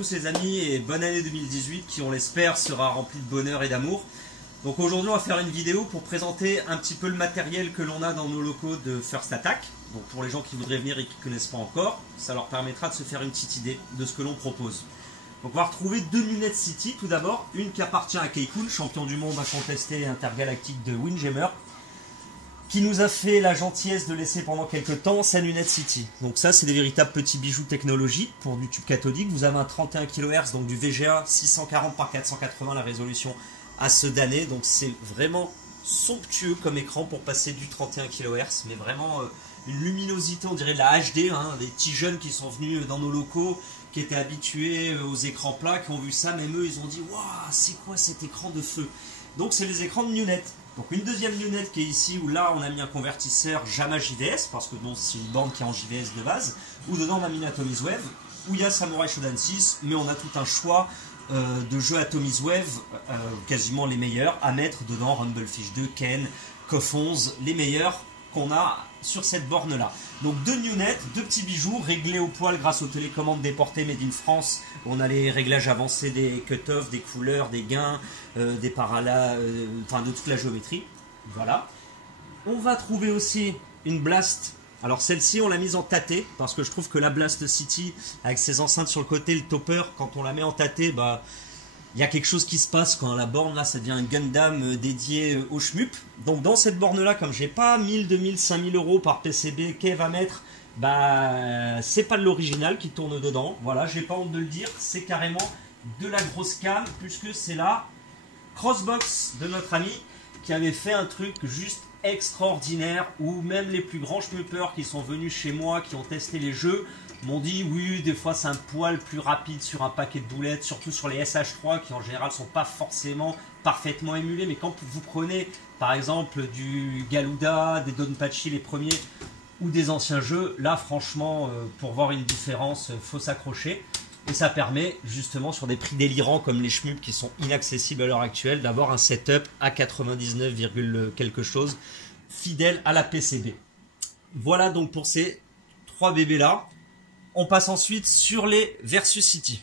tous les amis et bonne année 2018 qui, on l'espère, sera remplie de bonheur et d'amour. Donc aujourd'hui on va faire une vidéo pour présenter un petit peu le matériel que l'on a dans nos locaux de First Attack. Donc pour les gens qui voudraient venir et qui ne connaissent pas encore, ça leur permettra de se faire une petite idée de ce que l'on propose. Donc on va retrouver deux lunettes City tout d'abord, une qui appartient à Keikun, champion du monde incontesté et intergalactique de Windjammer, qui nous a fait la gentillesse de laisser pendant quelques temps sa lunette City. Donc ça c'est des véritables petits bijoux technologiques pour du tube cathodique. Vous avez un 31 kHz, donc du VGA 640 par 480 la résolution à ceux d'année. Donc c'est vraiment somptueux comme écran pour passer du 31 kHz, mais vraiment une luminosité, on dirait de la HD, hein, des petits jeunes qui sont venus dans nos locaux, qui étaient habitués aux écrans plats, qui ont vu ça, même eux ils ont dit waouh, c'est quoi cet écran de feu? Donc c'est les écrans de Nunet. Donc une deuxième lunette qui est ici, où là on a mis un convertisseur JAMA JVS, parce que bon, c'est une borne qui est en JVS de base, où dedans on a mis une Atomic Wave, où il y a Samurai Shodown 6, mais on a tout un choix de jeux Atomic Wave, quasiment les meilleurs, à mettre dedans, Rumblefish 2, Ken, KOF 11, les meilleurs qu'on a sur cette borne là. Donc deux lunettes, deux petits bijoux réglés au poil grâce aux télécommandes déportées Made in France. On a les réglages avancés des cut-off, des couleurs, des gains, des paralas, enfin de toute la géométrie. Voilà. On va trouver aussi une Blast. Alors celle-ci on l'a mise en tâté parce que je trouve que la Blast City avec ses enceintes sur le côté, le topper, quand on la met en tâté, bah il y a quelque chose qui se passe quand la borne là, ça devient un Gundam dédié au shmup. Donc dans cette borne là, comme j'ai pas 1000, 2000, 5000 euros par PCB qu'elle va mettre, bah c'est pas de l'original qui tourne dedans. Voilà, j'ai pas honte de le dire, c'est carrément de la grosse cam, puisque c'est la Crossbox de notre ami qui avait fait un truc juste extraordinaire, où même les plus grands shmuppers qui sont venus chez moi, qui ont testé les jeux, m'ont dit oui, des fois c'est un poil plus rapide sur un paquet de boulettes, surtout sur les SH3 qui en général sont pas forcément parfaitement émulés, mais quand vous prenez par exemple du Galuda, des Donpachi les premiers, ou des anciens jeux, là franchement pour voir une différence, faut s'accrocher. Et ça permet justement sur des prix délirants comme les shmups qui sont inaccessibles à l'heure actuelle, d'avoir un setup à 99, quelque chose, fidèle à la PCB. Voilà donc pour ces trois bébés là. On passe ensuite sur les Versus City.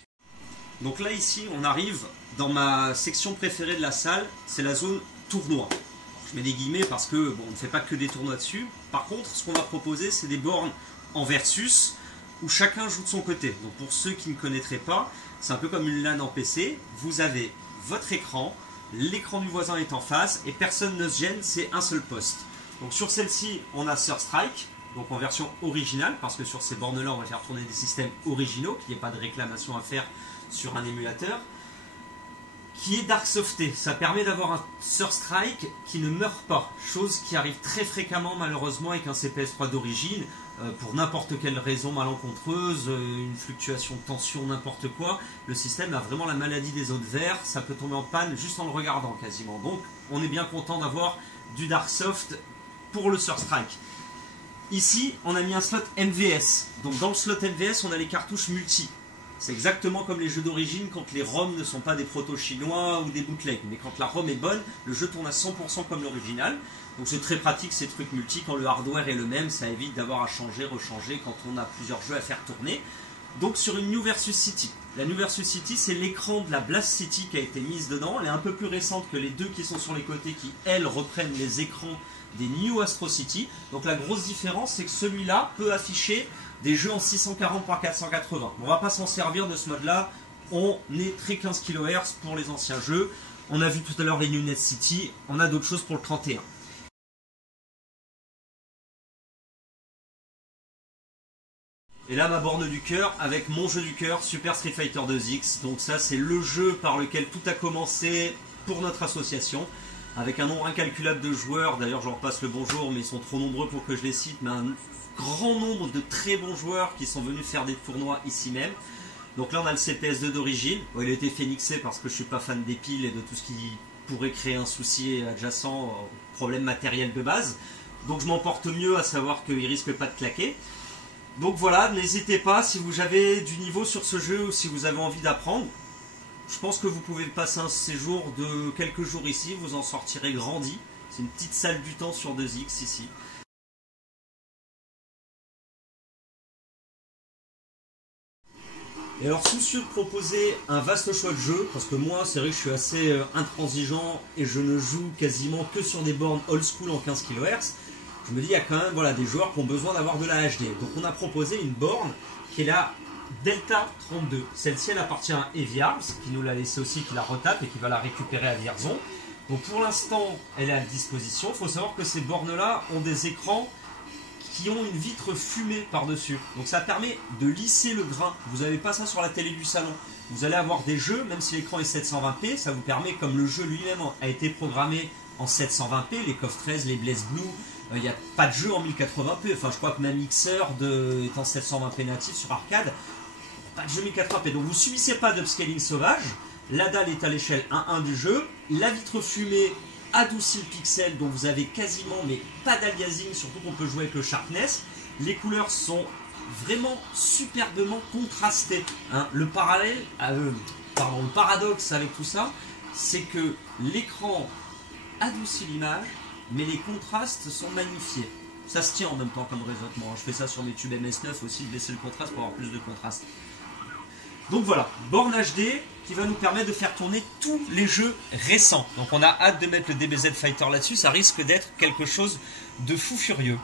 Donc là ici on arrive dans ma section préférée de la salle, c'est la zone tournoi. Je mets des guillemets parce que bon, on ne fait pas que des tournois dessus. Par contre ce qu'on va proposer c'est des bornes en versus où chacun joue de son côté. Donc pour ceux qui ne connaîtraient pas, c'est un peu comme une LAN en PC. Vous avez votre écran, l'écran du voisin est en face et personne ne se gêne, c'est un seul poste. Donc sur celle-ci on a Surstrike, donc en version originale, parce que sur ces bornes-là, on va faire tourner des systèmes originaux, qu'il n'y ait pas de réclamation à faire sur un émulateur, qui est Darksofté. Ça permet d'avoir un Surstrike qui ne meurt pas, chose qui arrive très fréquemment malheureusement avec un CPS3 d'origine, pour n'importe quelle raison malencontreuse, une fluctuation de tension, n'importe quoi. Le système a vraiment la maladie des os de verre, ça peut tomber en panne juste en le regardant quasiment. Donc on est bien content d'avoir du Darksoft pour le Surstrike. Ici, on a mis un slot MVS. Donc dans le slot MVS, on a les cartouches multi. C'est exactement comme les jeux d'origine quand les ROM ne sont pas des proto-chinois ou des bootlegs. Mais quand la ROM est bonne, le jeu tourne à 100% comme l'original. Donc c'est très pratique ces trucs multi. Quand le hardware est le même, ça évite d'avoir à changer, rechanger quand on a plusieurs jeux à faire tourner. Donc sur une New Versus City. La New Versus City, c'est l'écran de la Blast City qui a été mise dedans. Elle est un peu plus récente que les deux qui sont sur les côtés qui, elles, reprennent les écrans des New Astro City. Donc la grosse différence, c'est que celui-là peut afficher des jeux en 640 par 480. On ne va pas s'en servir de ce mode-là. On est très 15 kHz pour les anciens jeux. On a vu tout à l'heure les Nunet City. On a d'autres choses pour le 31. Et là, ma borne du cœur avec mon jeu du cœur, Super Street Fighter 2X. Donc ça, c'est le jeu par lequel tout a commencé pour notre association. Avec un nombre incalculable de joueurs, d'ailleurs je leur passe le bonjour, mais ils sont trop nombreux pour que je les cite, mais un grand nombre de très bons joueurs qui sont venus faire des tournois ici même. Donc là on a le CPS2 d'origine, bon, il a été phénixé parce que je ne suis pas fan des piles et de tout ce qui pourrait créer un souci adjacent, problème matériel de base. Donc je m'en porte mieux, à savoir qu'il ne risque pas de claquer. Donc voilà, n'hésitez pas si vous avez du niveau sur ce jeu ou si vous avez envie d'apprendre. Je pense que vous pouvez passer un séjour de quelques jours ici, vous en sortirez grandi. C'est une petite salle du temps sur 2X ici. Et alors, soucieux de proposer un vaste choix de jeux, parce que moi, c'est vrai que je suis assez intransigeant et je ne joue quasiment que sur des bornes old school en 15 kHz, je me dis, il y a quand même voilà, des joueurs qui ont besoin d'avoir de la HD. Donc, on a proposé une borne qui est la Delta 32. Celle-ci, elle appartient à Heavy Arms, qui nous l'a laissé aussi, qui la retape et qui va la récupérer à Vierzon. Donc, pour l'instant, elle est à disposition. Il faut savoir que ces bornes-là ont des écrans qui ont une vitre fumée par-dessus. Donc ça permet de lisser le grain. Vous n'avez pas ça sur la télé du salon. Vous allez avoir des jeux, même si l'écran est 720p, ça vous permet, comme le jeu lui-même a été programmé en 720p, les KOF 13, les Blaze Blue, il n'y a pas de jeu en 1080p. Enfin, je crois que ma mixeur est en 720p natif sur arcade. Pas de jeu 1080p. Donc vous subissez pas d'upscaling sauvage. La dalle est à l'échelle 1.1 du jeu. La vitre fumée adoucit le pixel, donc vous avez quasiment mais pas d'aliasing, surtout qu'on peut jouer avec le sharpness. Les couleurs sont vraiment superbement contrastées. Hein. Le paradoxe avec tout ça, c'est que l'écran adoucit l'image, mais les contrastes sont magnifiés. Ça se tient en même temps comme raisonnement. Je fais ça sur mes tubes MS9 aussi, de baisser le contraste pour avoir plus de contraste. Donc voilà, borne HD qui va nous permettre de faire tourner tous les jeux récents. Donc on a hâte de mettre le DBZ Fighter là-dessus, ça risque d'être quelque chose de fou furieux.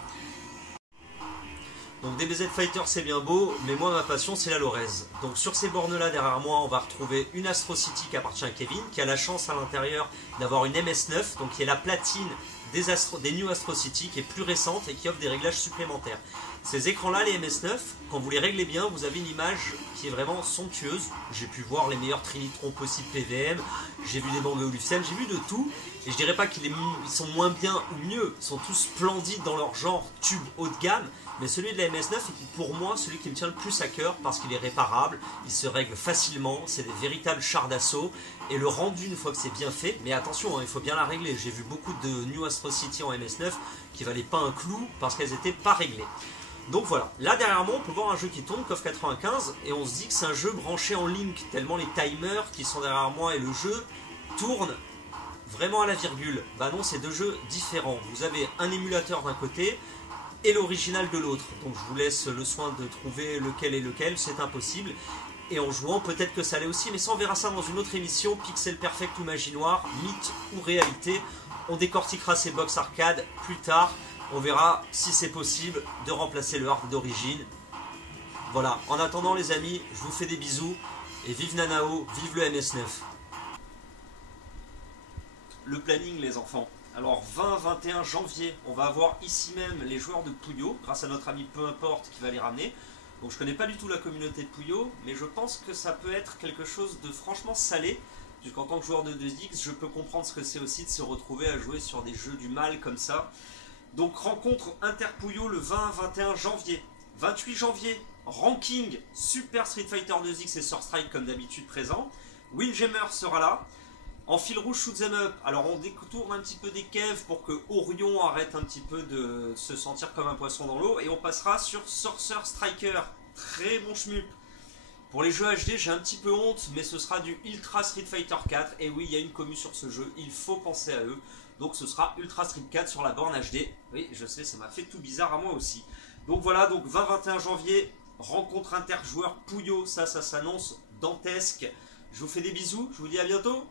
Donc DBZ Fighter c'est bien beau, mais moi ma passion c'est la Lorez. Donc sur ces bornes là derrière moi on va retrouver une Astro City qui appartient à Kevin, qui a la chance à l'intérieur d'avoir une MS9, donc qui est la platine des New Astro City, qui est plus récente et qui offre des réglages supplémentaires. Ces écrans-là, les MS9, quand vous les réglez bien, vous avez une image qui est vraiment somptueuse. J'ai pu voir les meilleurs Trinitrons possibles PVM, j'ai vu des bandes de Olufsen, j'ai vu de tout. Et je dirais pas qu'ils sont moins bien ou mieux, ils sont tous splendides dans leur genre tube haut de gamme. Mais celui de la MS9 est pour moi celui qui me tient le plus à cœur parce qu'il est réparable, il se règle facilement, c'est des véritables chars d'assaut. Et le rendu, une fois que c'est bien fait, mais attention, hein, il faut bien la régler. J'ai vu beaucoup de New Astro City en MS9 qui valaient pas un clou parce qu'elles n'étaient pas réglées. Donc voilà, là derrière moi on peut voir un jeu qui tourne, KOF 95, et on se dit que c'est un jeu branché en link, tellement les timers qui sont derrière moi et le jeu tournent vraiment à la virgule. Bah non, c'est deux jeux différents. Vous avez un émulateur d'un côté et l'original de l'autre. Donc je vous laisse le soin de trouver lequel est lequel, c'est impossible. Et en jouant, peut-être que ça l'est aussi, mais ça on verra ça dans une autre émission, Pixel Perfect ou Magie Noire, mythe ou réalité. On décortiquera ces box arcade plus tard. On verra si c'est possible de remplacer le hard d'origine. Voilà, en attendant les amis, je vous fais des bisous. Et vive Nanao, vive le MS9. Le planning les enfants. Alors 20-21 janvier, on va avoir ici même les joueurs de Puyo, grâce à notre ami Peu Importe qui va les ramener. Donc je connais pas du tout la communauté de Puyo, mais je pense que ça peut être quelque chose de franchement salé. Puisqu'en tant que joueur de 2X, je peux comprendre ce que c'est aussi de se retrouver à jouer sur des jeux du mal comme ça. Donc rencontre Inter-Puyo le 20-21 janvier. 28 janvier, ranking Super Street Fighter 2X et Sword Strike comme d'habitude présent. Windjammer sera là. En fil rouge, shoot them up. Alors on détourne un petit peu des caves pour que Orion arrête un petit peu de se sentir comme un poisson dans l'eau. Et on passera sur Sorcerer Striker. Très bon shmup. Pour les jeux HD, j'ai un petit peu honte, mais ce sera du Ultra Street Fighter 4. Et oui, il y a une commu sur ce jeu, il faut penser à eux. Donc ce sera Ultra Street 4 sur la borne HD. Oui, je sais, ça m'a fait tout bizarre à moi aussi. Donc voilà, donc 20-21 janvier, rencontre interjoueur Puyo. Ça s'annonce dantesque. Je vous fais des bisous, je vous dis à bientôt.